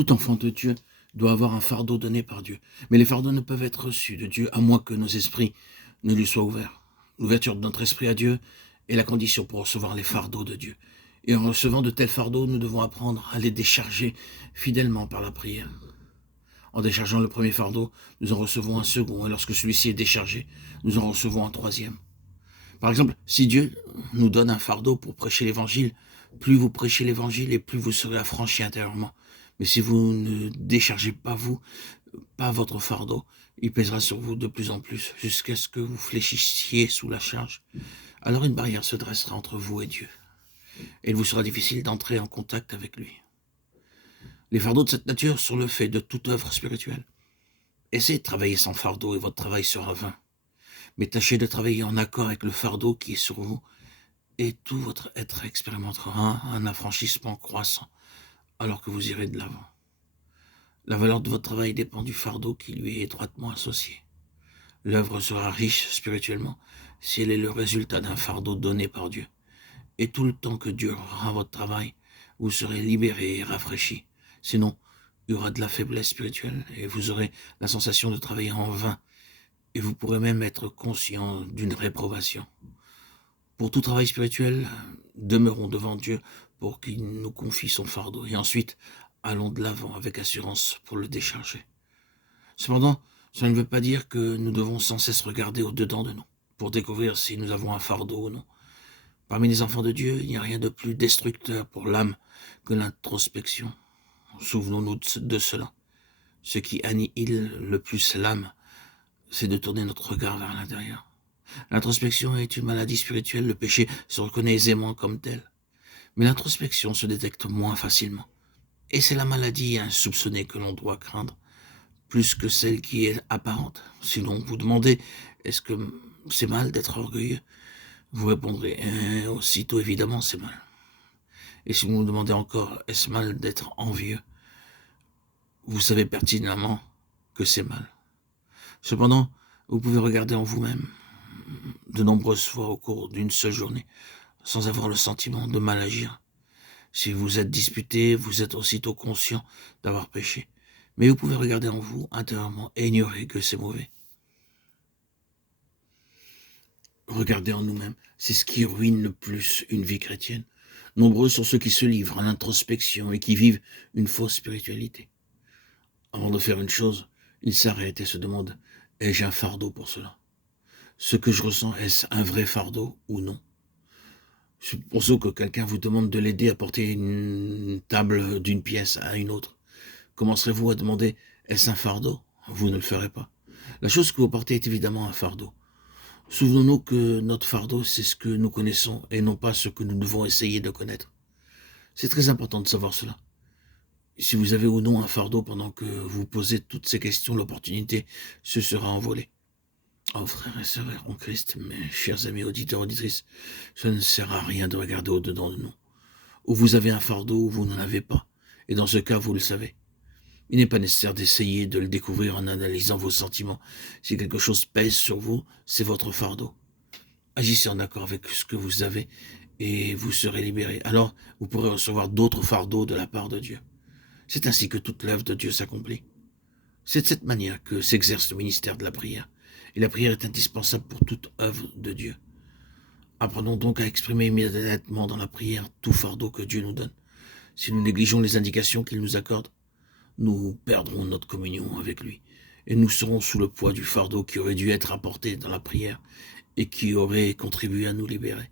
Tout enfant de Dieu doit avoir un fardeau donné par Dieu. Mais les fardeaux ne peuvent être reçus de Dieu à moins que nos esprits ne lui soient ouverts. L'ouverture de notre esprit à Dieu est la condition pour recevoir les fardeaux de Dieu. Et en recevant de tels fardeaux, nous devons apprendre à les décharger fidèlement par la prière. En déchargeant le premier fardeau, nous en recevons un second, et lorsque celui-ci est déchargé, nous en recevons un troisième. Par exemple, si Dieu nous donne un fardeau pour prêcher l'évangile, plus vous prêchez l'évangile et plus vous serez affranchis intérieurement. Mais si vous ne déchargez pas votre fardeau, il pèsera sur vous de plus en plus, jusqu'à ce que vous fléchissiez sous la charge. Alors une barrière se dressera entre vous et Dieu, et il vous sera difficile d'entrer en contact avec lui. Les fardeaux de cette nature sont le fait de toute œuvre spirituelle. Essayez de travailler sans fardeau et votre travail sera vain. Mais tâchez de travailler en accord avec le fardeau qui est sur vous, et tout votre être expérimentera un affranchissement croissant, alors que vous irez de l'avant. La valeur de votre travail dépend du fardeau qui lui est étroitement associé. L'œuvre sera riche spirituellement si elle est le résultat d'un fardeau donné par Dieu. Et tout le temps que durera votre travail, vous serez libéré et rafraîchi. Sinon, il y aura de la faiblesse spirituelle et vous aurez la sensation de travailler en vain. Et vous pourrez même être conscient d'une réprobation. Pour tout travail spirituel, demeurons devant Dieu pour qu'il nous confie son fardeau. Et ensuite, allons de l'avant avec assurance pour le décharger. Cependant, cela ne veut pas dire que nous devons sans cesse regarder au-dedans de nous, pour découvrir si nous avons un fardeau ou non. Parmi les enfants de Dieu, il n'y a rien de plus destructeur pour l'âme que l'introspection. Souvenons-nous de cela. Ce qui annihile le plus l'âme, c'est de tourner notre regard vers l'intérieur. L'introspection est une maladie spirituelle, le péché se reconnaît aisément comme tel. Mais l'introspection se détecte moins facilement. Et c'est la maladie insoupçonnée que l'on doit craindre, plus que celle qui est apparente. Si l'on vous demandait, est-ce que c'est mal d'être orgueilleux? Vous répondrez, aussitôt évidemment c'est mal. Et si vous me demandez encore, est-ce mal d'être envieux? Vous savez pertinemment que c'est mal. Cependant, vous pouvez regarder en vous-même de nombreuses fois au cours d'une seule journée, sans avoir le sentiment de mal agir. Si vous êtes disputé, vous êtes aussitôt conscient d'avoir péché. Mais vous pouvez regarder en vous intérieurement et ignorer que c'est mauvais. Regarder en nous-mêmes, c'est ce qui ruine le plus une vie chrétienne. Nombreux sont ceux qui se livrent à l'introspection et qui vivent une fausse spiritualité. Avant de faire une chose, ils s'arrêtent et se demandent, ai-je un fardeau pour cela? Ce que je ressens, est-ce un vrai fardeau ou non? Supposons que quelqu'un vous demande de l'aider à porter une table d'une pièce à une autre. Commencerez-vous à demander, est-ce un fardeau? Vous ne le ferez pas. La chose que vous portez est évidemment un fardeau. Souvenons-nous que notre fardeau, c'est ce que nous connaissons et non pas ce que nous devons essayer de connaître. C'est très important de savoir cela. Si vous avez ou non un fardeau pendant que vous posez toutes ces questions, l'opportunité se sera envolée. Oh frères et sœurs en Christ, mes chers amis auditeurs, auditrices, ça ne sert à rien de regarder au-dedans de nous. Ou vous avez un fardeau ou vous n'en avez pas. Et dans ce cas, vous le savez. Il n'est pas nécessaire d'essayer de le découvrir en analysant vos sentiments. Si quelque chose pèse sur vous, c'est votre fardeau. Agissez en accord avec ce que vous avez et vous serez libérés. Alors, vous pourrez recevoir d'autres fardeaux de la part de Dieu. C'est ainsi que toute l'œuvre de Dieu s'accomplit. C'est de cette manière que s'exerce le ministère de la prière. Et la prière est indispensable pour toute œuvre de Dieu. Apprenons donc à exprimer immédiatement dans la prière tout fardeau que Dieu nous donne. Si nous négligeons les indications qu'il nous accorde, nous perdrons notre communion avec lui. Et nous serons sous le poids du fardeau qui aurait dû être apporté dans la prière et qui aurait contribué à nous libérer.